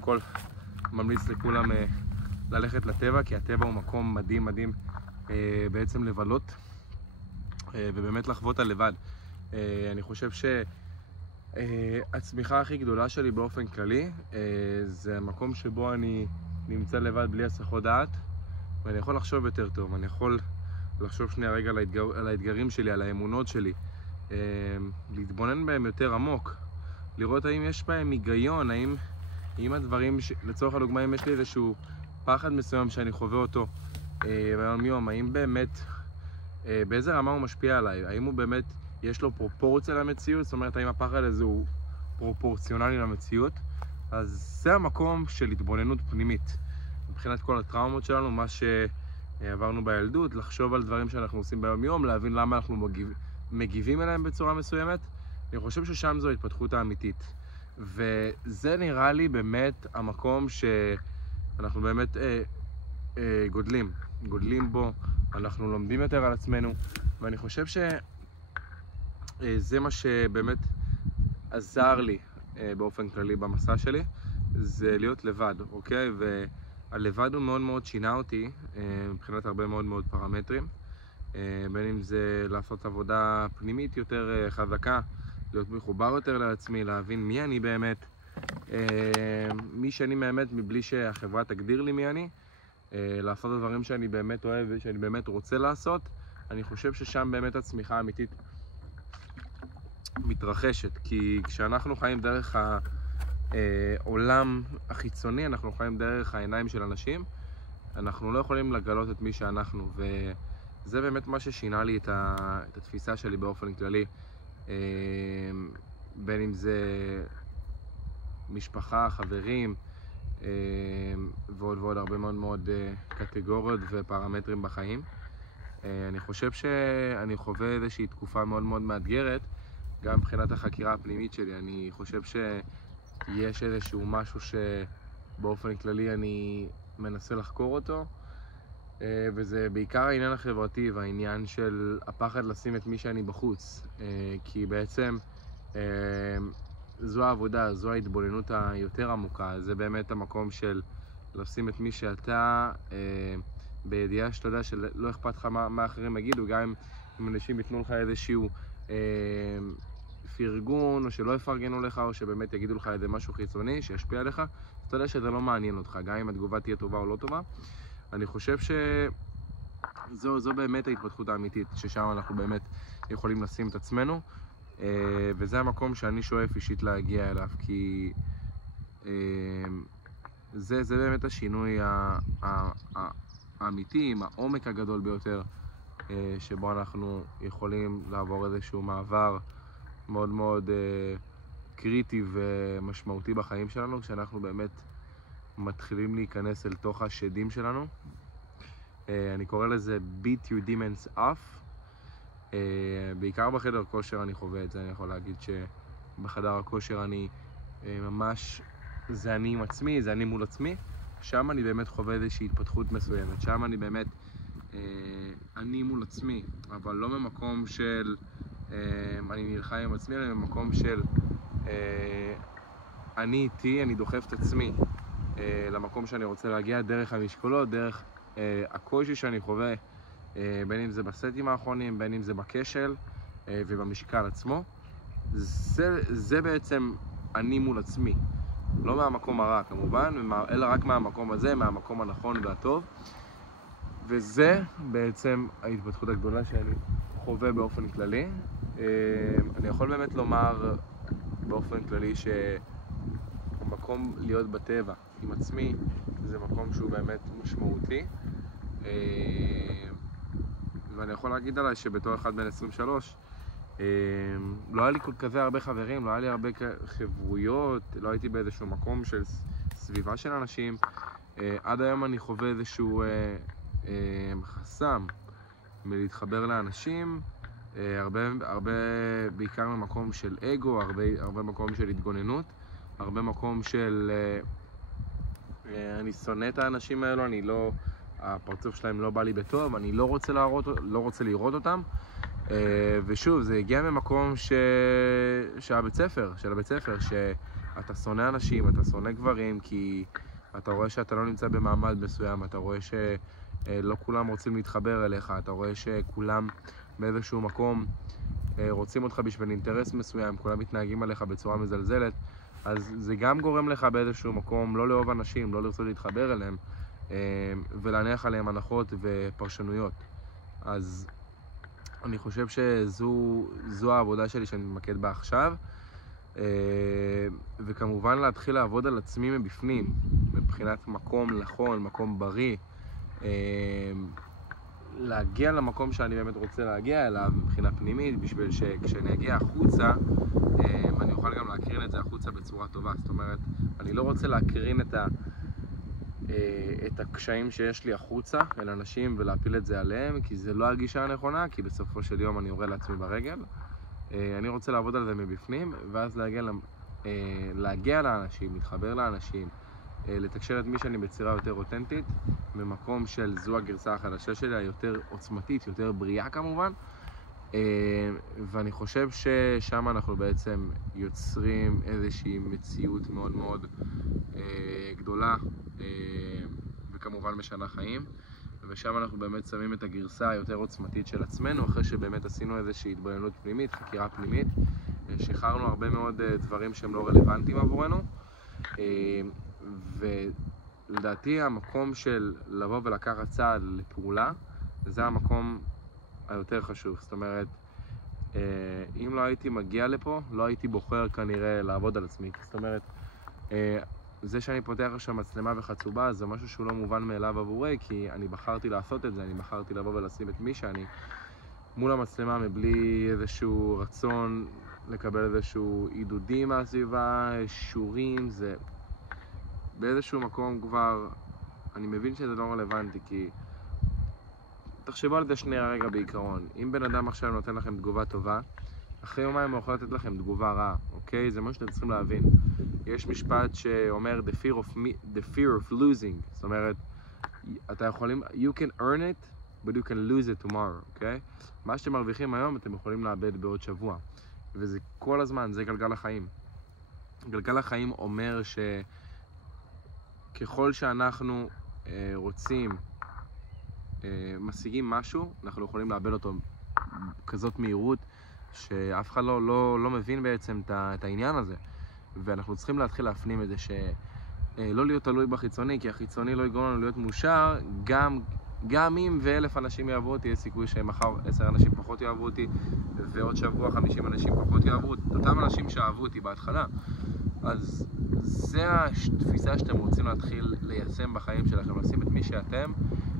קודם כל ממליץ לכולם ללכת לטבע, כי הטבע הוא מקום מדהים מדהים בעצם לבלות ובאמת לחוות על לבד. אני חושב שהצמיחה הכי גדולה שלי באופן כללי זה המקום שבו אני נמצא לבד בלי הסחות דעת, ואני יכול לחשוב יותר טוב, אני יכול לחשוב שנייה רגע על האתגרים שלי, על האמונות שלי, להתבונן בהם יותר עמוק, לראות האם יש בהם היגיון, האם הדברים, לצורך הדוגמה, אם יש לי איזשהו פחד מסוים שאני חווה אותו ביום יום, האם באמת, באיזה רמה הוא משפיע עליי, האם הוא באמת, יש לו פרופורציה למציאות, זאת אומרת, האם הפחד הזה הוא פרופורציונלי למציאות. אז זה המקום של התבוננות פנימית, מבחינת כל הטראומות שלנו, מה שעברנו בילדות, לחשוב על דברים שאנחנו עושים ביום יום, להבין למה אנחנו מגיבים אליהם בצורה מסוימת. אני חושב ששם זו ההתפתחות האמיתית. וזה נראה לי באמת המקום שאנחנו באמת גודלים בו, אנחנו לומדים יותר על עצמנו, ואני חושב שזה מה שבאמת עזר לי באופן כללי במסע שלי, זה להיות לבד, אוקיי? והלבד הוא מאוד מאוד שינה אותי מבחינת הרבה מאוד מאוד פרמטרים, בין אם זה לעשות עבודה פנימית יותר חזקה, להיות מחובר יותר לעצמי, להבין מי אני באמת, מי שאני באמת מבלי שהחברה תגדיר לי מי אני, לעשות את הדברים שאני באמת אוהב ושאני באמת רוצה לעשות. אני חושב ששם באמת הצמיחה האמיתית מתרחשת, כי כשאנחנו חיים דרך העולם החיצוני, אנחנו חיים דרך העיניים של אנשים, אנחנו לא יכולים לגלות את מי שאנחנו, וזה באמת מה ששינה לי את התפיסה שלי באופן כללי. בין אם זה משפחה, חברים ועוד הרבה מאוד מאוד קטגוריות ופרמטרים בחיים. אני חושב שאני חווה איזושהי תקופה מאוד מאוד מאתגרת גם מבחינת החקירה הפנימית שלי. אני חושב שיש איזשהו משהו שבאופן כללי אני מנסה לחקור אותו, וזה בעיקר העניין החברתי והעניין של הפחד לשים את מי שאני בחוץ, כי בעצם זו העבודה, זו ההתבוננות היותר עמוקה. זה באמת המקום של לשים את מי שאתה, בידיעה שאתה יודע שלא אכפת לך מה אחרים יגידו, גם אם אנשים יתנו לך איזשהו פרגון, או שלא יפרגנו לך, או שבאמת יגידו לך איזה משהו חיצוני שישפיע עליך, אתה יודע שזה לא מעניין אותך, גם אם התגובה תהיה טובה או לא טובה. אני חושב שזו באמת ההתפתחות האמיתית, ששם אנחנו באמת יכולים לשים את עצמנו, וזה המקום שאני שואף אישית להגיע אליו, כי זה באמת השינוי האמיתי, עם העומק הגדול ביותר, שבו אנחנו יכולים לעבור איזשהו מעבר מאוד מאוד קריטי ומשמעותי בחיים שלנו, כשאנחנו באמת מתחילים להיכנס אל תוך השדים שלנו. אני קורא לזה beat your demons off. בעיקר בחדר כושר אני חווה את זה. אני יכול להגיד שבחדר הכושר אני ממש, זה אני עם עצמי, זה אני מול עצמי. שם אני באמת חווה איזושהי התפתחות מסוימת. שם אני באמת אני מול עצמי, אבל לא ממקום של אני נלחם עם עצמי, אלא ממקום של אני איתי, אני דוחף את עצמי למקום שאני רוצה להגיע דרך המשקולות, דרך הקושי שאני חווה, בין אם זה בסטים האחרונים, בין אם זה בכשל ובמשקל עצמו. זה בעצם אני מול עצמי, לא מהמקום הרע כמובן, אלא רק מהמקום הזה, מהמקום הנכון והטוב. וזה בעצם ההתפתחות הגדולה שאני חווה באופן כללי. אני יכול באמת לומר באופן כללי שהמקום להיות בטבע עם עצמי זה מקום שהוא באמת משמעותי, ואני יכול להגיד עליי שבתור אחד בן 23 לא היה לי כל כזה הרבה חברים, לא היה לי הרבה חברויות, לא הייתי באיזשהו מקום של סביבה של אנשים. עד היום אני חווה איזשהו חסם מלהתחבר לאנשים, הרבה בעיקר ממקום של אגו, הרבה מקום של התגוננות, הרבה מקום של אני שונא את האנשים האלו, הפרצוף שלהם לא בא לי בטוב, אני לא רוצה לראות אותם. ושוב, זה הגיע ממקום של הבית ספר, אתה שונא אנשים, אתה שונא גברים, כי אתה רואה שאתה לא נמצא במעמד מסוים, אתה רואה שלא כולם רוצים להתחבר אליך, אתה רואה שכולם באיזשהו מקום רוצים אותך בשביל אינטרס מסוים, כולם מתנהגים עליך בצורה מזלזלת, אז זה גם גורם לך באיזשהו מקום לא לאהוב אנשים, לא לרצות להתחבר אליהם, ולהניח עליהם הנחות ופרשנויות. אז אני חושב שזו העבודה שלי שאני מתמקד בה עכשיו, וכמובן להתחיל לעבוד על עצמי מבפנים, מבחינת מקום נכון, מקום בריא, להגיע למקום שאני באמת רוצה להגיע אליו מבחינה פנימית, בשביל שכשאני אגיע החוצה, אני אוכל גם להקרין את זה החוצה בצורה טובה. זאת אומרת, אני לא רוצה להקרין את הקשיים שיש לי החוצה אל אנשים ולהפיל את זה עליהם, כי זה לא הגישה הנכונה, כי בסופו של יום אני יורה לעצמי ברגל. אני רוצה לעבוד על זה מבפנים, ואז להגיע לאנשים, להתחבר לאנשים, לתקשר את מי שאני בצורה יותר אותנטית, ממקום של זו הגרסה החדשה שלי, היותר עוצמתית, יותר בריאה כמובן. ואני חושב ששם אנחנו בעצם יוצרים איזושהי מציאות מאוד מאוד גדולה, וכמובן משנה חיים. ושם אנחנו באמת שמים את הגרסה היותר עוצמתית של עצמנו, אחרי שבאמת עשינו איזושהי התבוננות פנימית, חקירה פנימית, שחררנו הרבה מאוד דברים שהם לא רלוונטיים עבורנו. ולדעתי המקום של לבוא ולקחת צעד לפעולה, זה המקום היותר חשוב. זאת אומרת, אם לא הייתי מגיע לפה, לא הייתי בוחר כנראה לעבוד על עצמי. זאת אומרת, זה שאני פותח עכשיו מצלמה וחצובה, זה משהו שהוא לא מובן מאליו עבורי, כי אני בחרתי לעשות את זה, אני בחרתי לבוא ולשים את מי שאני מול המצלמה מבלי איזשהו רצון לקבל איזשהו עידודים מהסביבה, שורים, זה באיזשהו מקום כבר, אני מבין שזה לא רלוונטי, כי תחשבו על זה שנייה רגע בעיקרון. אם בן אדם עכשיו נותן לכם תגובה טובה, אחרי יומיים הוא יכול לתת לכם תגובה רעה, אוקיי? זה מה שאתם צריכים להבין. יש משפט שאומר the fear of losing. זאת אומרת, אתה יכולים, you can earn it, but you can lose it tomorrow, אוקיי? מה שאתם מרוויחים היום, אתם יכולים לאבד בעוד שבוע. וזה כל הזמן, זה גלגל החיים. גלגל החיים אומר שככל שאנחנו רוצים, משיגים משהו, אנחנו יכולים לאבד אותו כזאת מהירות, שאף אחד לא מבין בעצם את העניין הזה. ואנחנו צריכים להתחיל להפנים את זה, שלא להיות תלוי בחיצוני, כי החיצוני לא יגרום לנו להיות מאושר. גם אם 1,000 אנשים יאהבו אותי, יש סיכוי שמחר 10 אנשים פחות יאהבו אותי, ועוד שבוע 50 אנשים פחות יאהבו אותי. אותם אנשים שאהבו אותי בהתחלה. אז זה התפיסה שאתם רוצים להתחיל ליישם בחיים שלכם, לשים את מי שאתם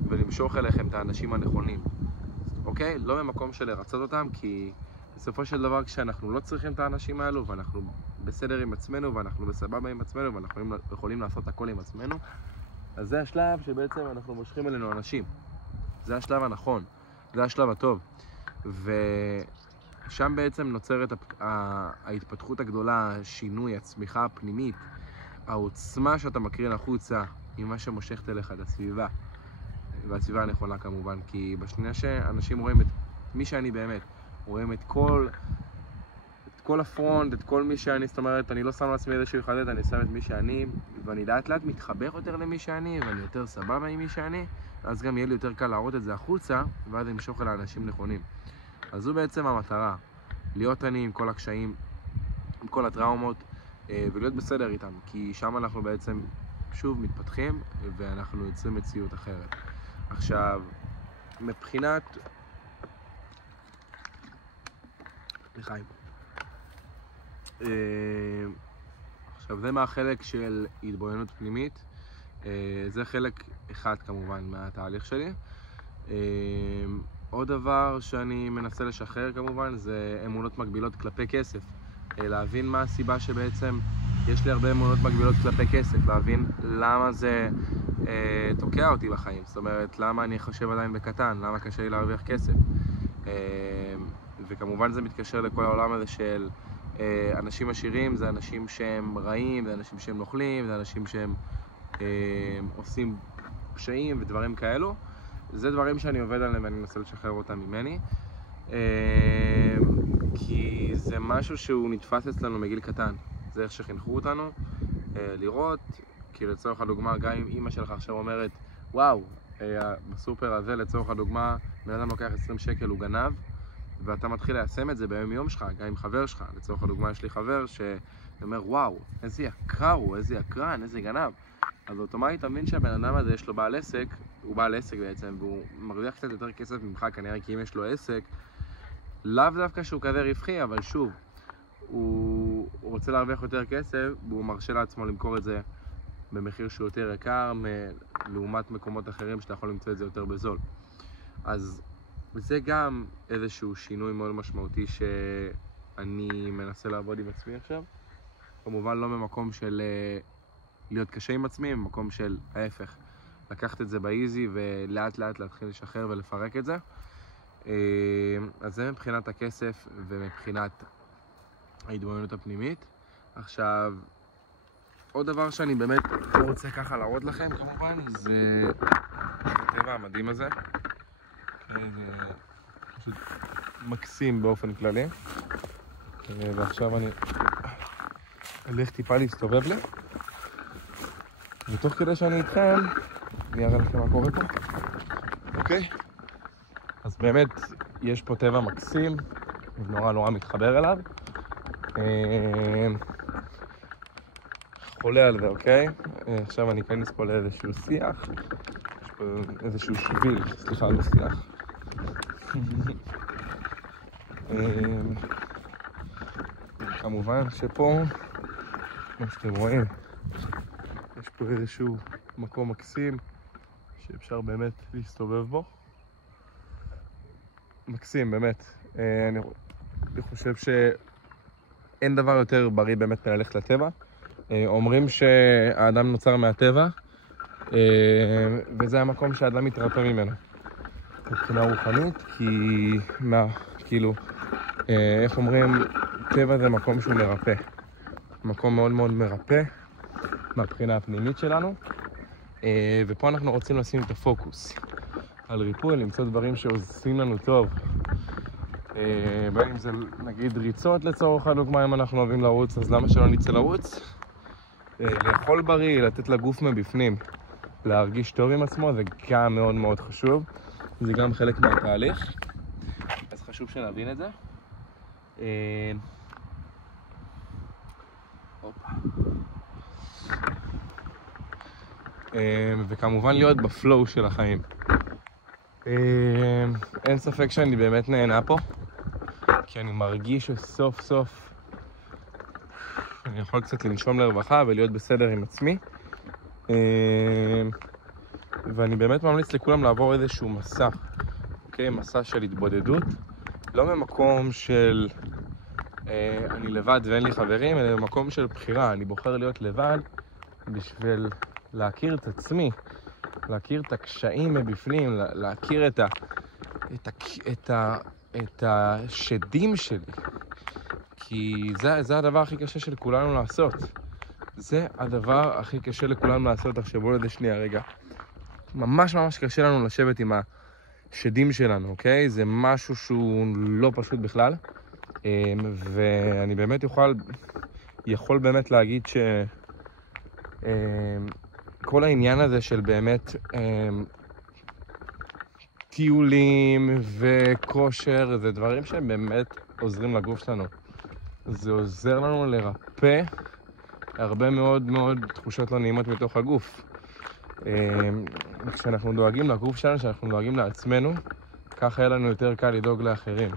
ולמשוך אליכם את האנשים הנכונים. אוקיי? לא במקום של לרצות אותם, כי בסופו של דבר כשאנחנו לא צריכים את האנשים האלו, ואנחנו בסדר עם עצמנו, ואנחנו בסבבה עם עצמנו, ואנחנו יכולים לעשות הכל עם עצמנו, אז זה השלב שבעצם אנחנו מושכים אלינו אנשים. זה השלב הנכון, זה השלב הטוב. ושם בעצם נוצרת ההתפתחות הגדולה, השינוי, הצמיחה הפנימית, העוצמה שאתה מקרין החוצה עם מה שמושכת אליך את הסביבה. והסביבה הנכונה כמובן, כי בשנייה שאנשים רואים את מי שאני באמת, רואים את כל הפרונט, את כל מי שאני, זאת אומרת, אני לא שם לעצמי איזשהו חדד, אני שם את מי שאני, ואני לאט לאט מתחבר יותר למי שאני, ואני יותר סבבה עם מי שאני, אז גם יהיה לי יותר קל להראות את זה החוצה, ואז אני אמשוך אל האנשים נכונים. אז זו בעצם המטרה, להיות אני עם כל הקשיים, עם כל הטראומות, ולהיות בסדר איתם, כי שם אנחנו בעצם שוב מתפתחים, ואנחנו יוצרים מציאות אחרת. עכשיו, מבחינת לחיים. עכשיו, זה מהחלק של התבוננות פנימית. זה חלק אחד כמובן מהתהליך שלי. עוד דבר שאני מנסה לשחרר כמובן זה אמונות מגבילות כלפי כסף. להבין מה הסיבה שבעצם יש לי הרבה אמונות מגבילות כלפי כסף. להבין למה זה תוקע אותי בחיים. זאת אומרת, למה אני חושב עדיין בקטן, למה קשה לי להרוויח כסף. וכמובן זה מתקשר לכל העולם הזה של אנשים עשירים, זה אנשים שהם רעים, זה אנשים שהם נוכלים, זה אנשים שהם עושים פשעים ודברים כאלו. זה דברים שאני עובד עליהם ואני מנסה לשחרר אותם ממני, כי זה משהו שהוא נתפס אצלנו מגיל קטן. זה איך שחינכו אותנו לראות, כי לצורך הדוגמה, גם אם אמא שלך עכשיו אומרת, וואו, בסופר הזה לצורך הדוגמה, בן אדם לוקח 20 שקל, הוא גנב, ואתה מתחיל ליישם את זה ביום יום שלך, גם עם חבר שלך. לצורך הדוגמה, יש לי חבר שאומר, וואו, איזה יקר הוא, איזה יקרן, איזה גנב. אז אוטומטית אתה מבין שהבן אדם הזה יש לו בעל עסק, הוא בעל עסק בעצם, והוא מרוויח קצת יותר כסף ממך כנראה, כי אם יש לו עסק, לאו דווקא שהוא כזה רווחי, אבל שוב, הוא רוצה להרוויח יותר כסף, והוא מרשה לעצמו למכור את זה במחיר שהוא יותר יקר, לעומת מקומות אחרים שאתה יכול למצוא את זה יותר בזול. אז זה גם איזשהו שינוי מאוד משמעותי שאני מנסה לעבוד עם עצמי עכשיו. כמובן לא ממקום של להיות קשה עם עצמי, במקום של ההפך. לקחת את זה באיזי ולאט לאט להתחיל לשחרר ולפרק את זה. אז זה מבחינת הכסף ומבחינת ההתבוננות הפנימית. עכשיו, עוד דבר שאני באמת רוצה ככה להראות לכם כמובן, זה הטבע המדהים הזה. זה פשוט מקסים באופן כללי. ועכשיו אני אלך טיפה להסתובב לי. ותוך כדי שאני איתכם, אני אראה לכם מה קורה פה. אוקיי? אז באמת, יש פה טבע מקסים, נורא מתחבר אליו. חולה על זה, אוקיי? עכשיו אני אכנס פה לאיזשהו שיח. יש פה איזשהו שביל, סליחה, לא שיח. כמובן שפה, כמו שאתם רואים, יש פה איזשהו מקום מקסים שאפשר באמת להסתובב בו. מקסים, באמת. אני חושב שאין דבר יותר בריא באמת מללכת לטבע. אומרים שהאדם נוצר מהטבע, וזה המקום שהאדם מתרפא ממנו. מבחינה רוחנית, כאילו, איך אומרים, טבע זה מקום שהוא מרפא. מקום מאוד מרפא, מהבחינה הפנימית שלנו. ופה אנחנו רוצים לשים את הפוקוס על ריפוי, למצוא דברים שעושים לנו טוב. בין אם זה נגיד ריצות לצורך הדוגמה, אם אנחנו אוהבים לרוץ, אז למה שלא נצא לרוץ? לאכול בריא, לתת לגוף מבפנים, להרגיש טוב עם עצמו, זה גם מאוד חשוב. זה גם חלק מהתהליך, אז חשוב שנבין את זה. וכמובן להיות בפלואו של החיים. אין ספק שאני באמת נהנה פה, כי אני מרגיש שסוף סוף אני יכול קצת לנשום לרווחה ולהיות בסדר עם עצמי. ואני באמת ממליץ לכולם לעבור איזשהו מסע, אוקיי? מסע של התבודדות, לא ממקום של אני לבד ואין לי חברים, אלא במקום של בחירה. אני בוחר להיות לבד בשביל להכיר את עצמי, להכיר את הקשיים מבפנים, להכיר את השדים שלי. כי זה הדבר הכי קשה של כולנו לעשות. זה הדבר הכי קשה לכולנו לעשות. תחשבו על זה שנייה רגע. ממש קשה לנו לשבת עם השדים שלנו, אוקיי? זה משהו שהוא לא פשוט בכלל. ואני באמת יכול באמת להגיד כל העניין הזה של באמת טיולים וכושר, זה דברים שהם באמת עוזרים לגוף שלנו. זה עוזר לנו לרפא הרבה מאוד תחושות לא נעימות מתוך הגוף. כשאנחנו דואגים לגוף שלנו, כשאנחנו דואגים לעצמנו, ככה יהיה לנו יותר קל לדאוג לאחרים.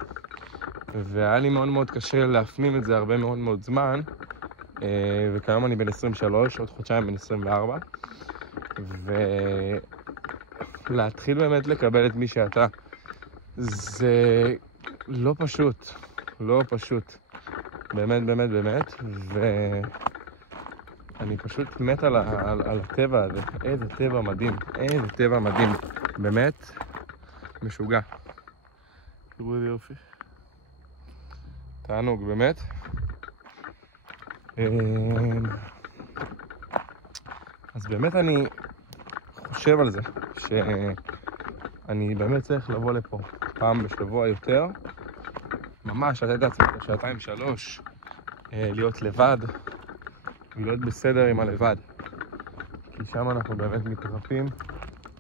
והיה לי מאוד קשה להפנים את זה הרבה מאוד זמן, וכיום אני בן 23, עוד חודשיים בן 24, ולהתחיל באמת לקבל את מי שאתה, זה לא פשוט, באמת, ואני פשוט מת על הטבע הזה. איזה טבע מדהים, באמת משוגע. תראו איזה יופי, תענוג באמת. אז באמת אני חושב על זה שאני באמת צריך לבוא לפה פעם בשבוע יותר, ממש לתת לעצמי 2-3 להיות לבד, ולהיות בסדר עם הלבד. כי שם אנחנו באמת מתרפים,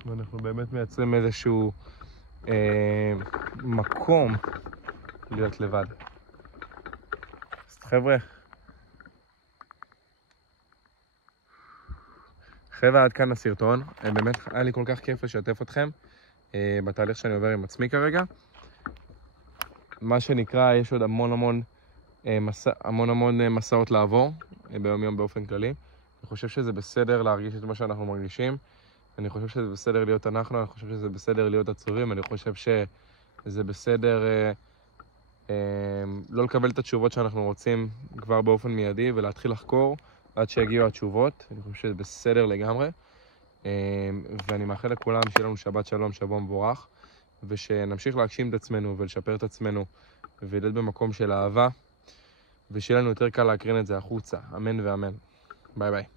ואנחנו באמת מייצרים איזשהו מקום להיות לבד. אז חבר'ה, עד כאן הסרטון. באמת היה לי כל כך כיף לשתף אתכם בתהליך שאני עובר עם עצמי כרגע. מה שנקרא, יש עוד המון מסעות לעבור ביום יום באופן כללי. אני חושב שזה בסדר להרגיש את מה שאנחנו מרגישים. אני חושב שזה בסדר להיות אנחנו, אני חושב שזה בסדר להיות עצובים, אני חושב שזה בסדר לא לקבל את התשובות שאנחנו רוצים כבר באופן מיידי ולהתחיל לחקור עד שיגיעו התשובות. אני חושב שזה בסדר לגמרי. ואני מאחל לכולם שיהיה לנו שבת שלום, שבוע מבורך, ושנמשיך להגשים את עצמנו ולשפר את עצמנו ולהיות במקום של אהבה, ושיהיה לנו יותר קל להקרין את זה החוצה. אמן ואמן. ביי ביי.